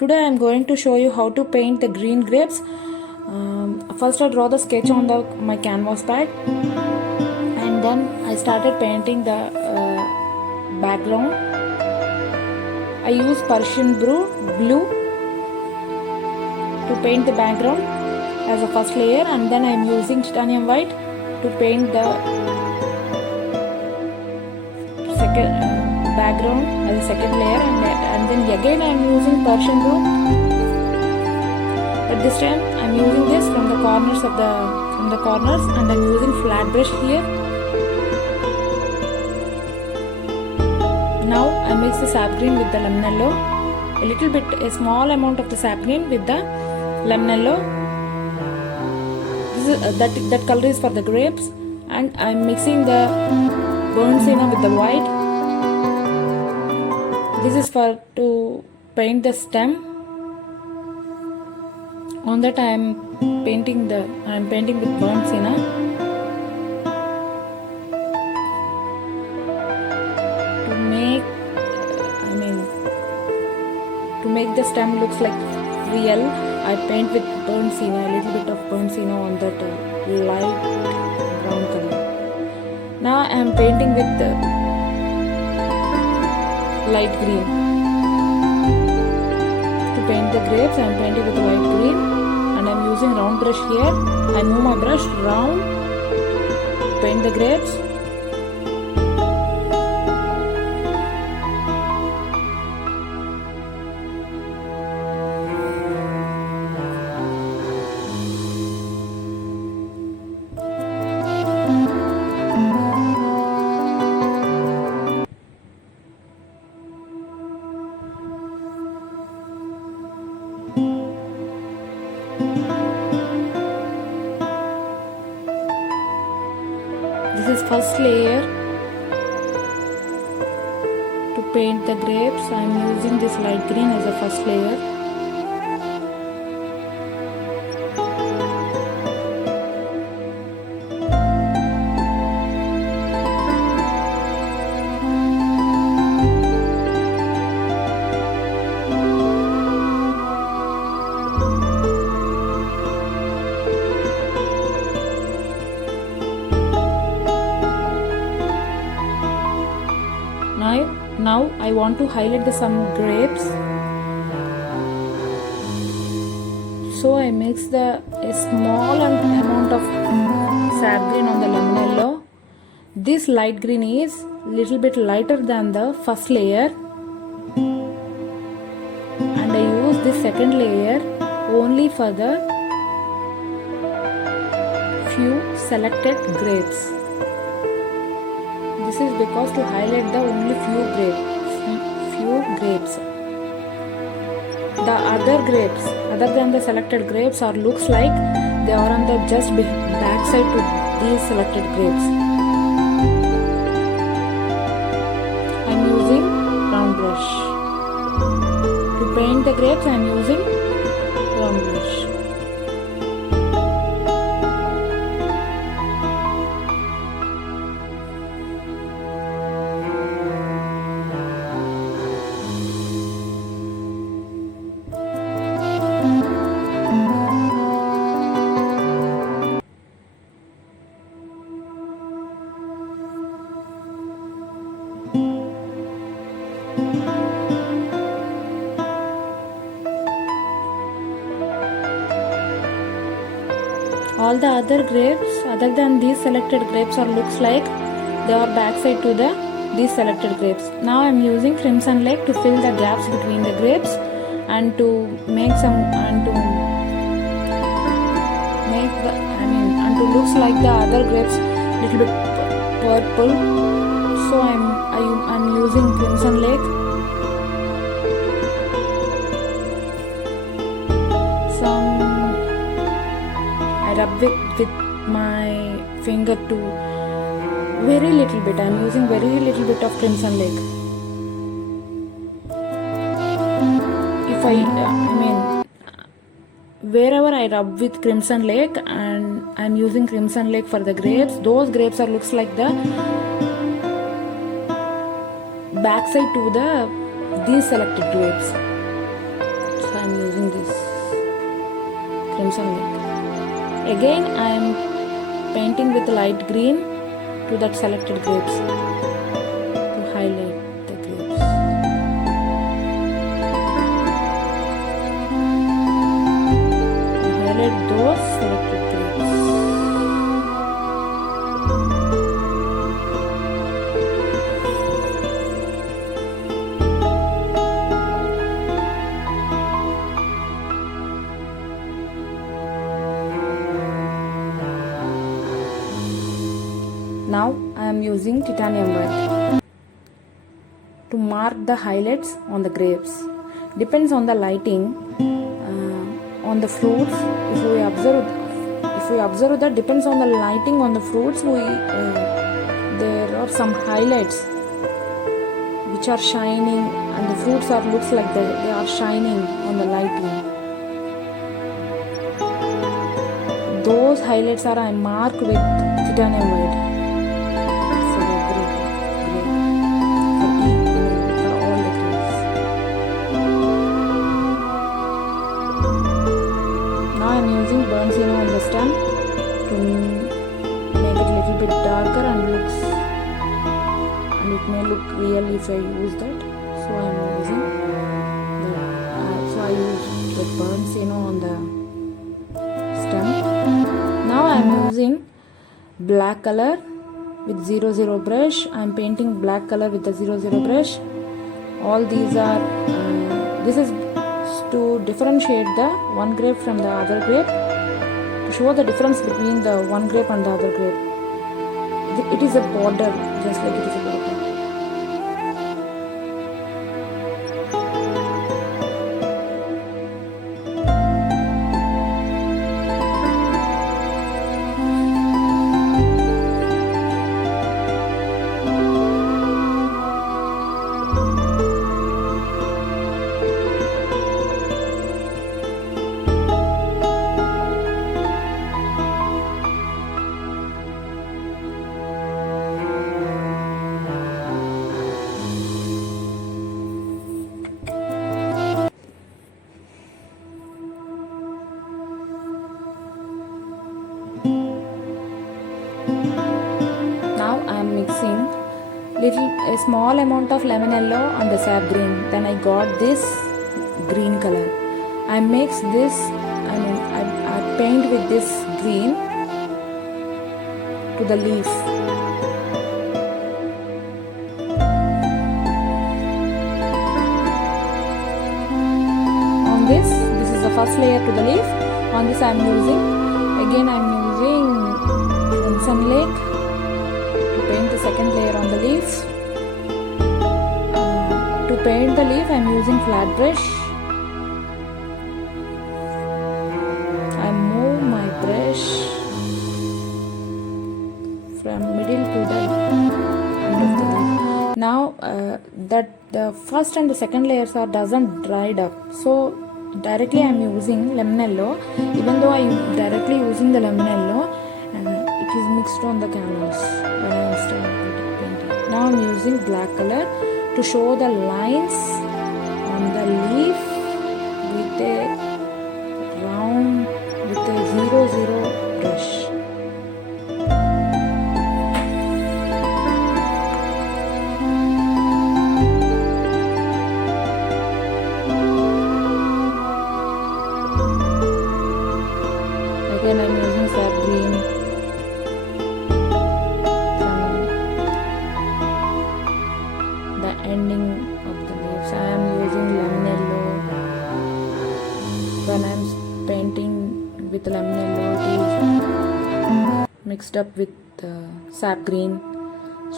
Today I am going to show you how to paint the green grapes. First I draw the sketch on my canvas pad, and then I started painting the background. I use Persian blue to paint the background as a first layer, and then I am using titanium white to paint the second background as a second layer, and then again I am using Persian blue, but this time I am using this from the corners and I am using flat brush here. Now I mix the sap green with the lemon yellow, a small amount of the sap green with the lemon yellow. This is, that color is for the grapes, and I am mixing the burnt sienna with the white. This is for to paint the stem. On that I am painting with burnt sienna. To make the stem looks like real, I paint with burnt sienna, a little bit of burnt sienna on that light brown color. Now I am painting with light green. To paint the grapes, I am painting with light green, and I am using round brush here. I move my brush round to paint the grapes. This is first layer. To paint the grapes, I am using this light green as a first layer. Now I want to highlight some grapes, so I mix a small amount of sap green on the lemon yellow. This light green is little bit lighter than the first layer, and I use this second layer only for the few selected grapes. This is because to highlight the only few grapes. The other grapes, other than the selected grapes, looks like they are on the just back side to these selected grapes. I am using round brush. To paint the grapes, I am using round brush. All the other grapes, other than these selected grapes, looks like they are backside to these selected grapes. Now I am using Crimson Lake to fill the gaps between the grapes and to make looks like the other grapes little bit purple. So I'm using Crimson Lake. I rub with my finger to very little bit. I am using very little bit of Crimson Lake. Wherever I rub with Crimson Lake, and I'm using Crimson Lake for the grapes, those grapes looks like the backside to these selected grapes. So crimson lake. Again I am painting with light green to that selected grapes to highlight the grapes. To highlight those selected grapes. Now I am using titanium white to mark the highlights on the grapes. Depends on the lighting on the fruits. If we observe that depends on the lighting on the fruits, there are some highlights which are shining, and the fruits looks like they are shining on the lighting. Those highlights are I mark with titanium white. On the stem to make it a little bit darker and it may look real if I use that. So I am using I use the burnt sienna on the stem. Now I am using black color with 00 brush. I am painting black color with the 00 brush. All these are this is to differentiate the one grape from the other grape, to show the difference between the one grape and the other grape. It is a border, just like it is a border. Now I am mixing a small amount of lemon yellow and the sap green. Then I got this green color. I mix this, I paint with this green to the leaf. On this is the first layer to the leaf. On this I am using crimson lake to paint the second layer on the leaf. To paint the leaf I am using flat brush. I move my brush from middle to the end of the leaf. Now that the first and the second layers doesn't dried up, so directly I am using lemon yellow. Even though I am directly using the lemon yellow, it is mixed on the canvas when I am starting painting. Now I am using black color to show the lines on the leaf with a 00 brush. Again I am using sap green from the ending of the leaves. I am using lemon yellow. When I am painting with lemon yellow, it is mixed up with sap green,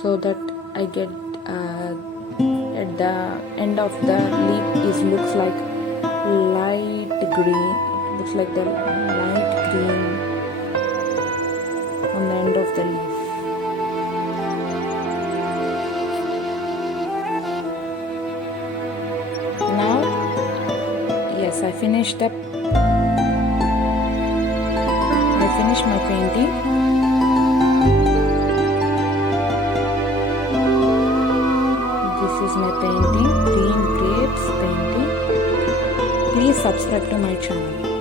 so that I get at the end of the leaf looks like light green. Looks like the light green on the end of the leaf. Now, yes, I finished my painting. This is my painting, green grapes painting. Please subscribe to my channel.